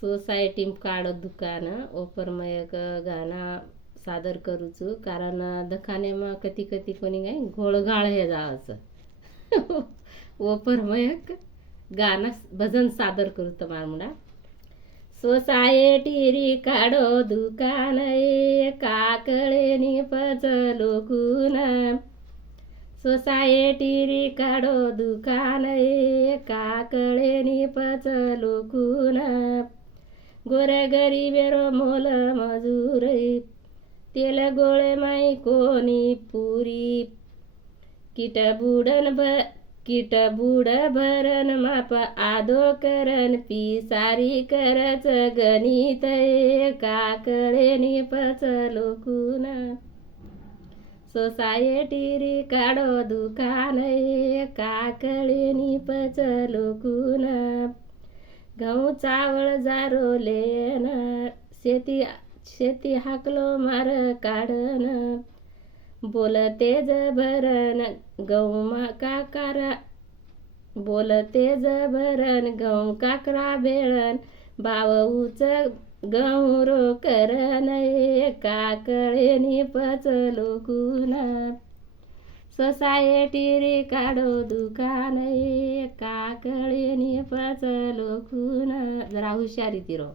society काढ दुकान ओपरमय एक गाणं सादर करूचू कारण दखानेमा कधी कधी कोणी काय घोळघाळ हे जायचं ओपरमय एक गाणं भजन सादर करू तुम्हाला मुडा सोसायटी री काढो दुकान काकळे नि पचलो कुन सोसायटी री काढो दुकान काकळे नि पचलो कुन गोर गरीबेरो मोल मजूर तेल गोळे माई कोणी पुरी किट बुड भरन माप आदो करन पिसारी करच गणित काकळे नि पचलो कुन सोसायटी री काढो दुकान काकळे नि पचलो कुन गहू चावळ जारोलेन शेती हाकलो मार काढन बोलते जबरन गहू काकरा बोलते जबरन गहू काकरा बेळन बावूच गहू रो करन काकळे नि पचलो कुन सोसायटी रे काढो दुकान काकळे नि पचलो कुन जरा हुशारी तिरो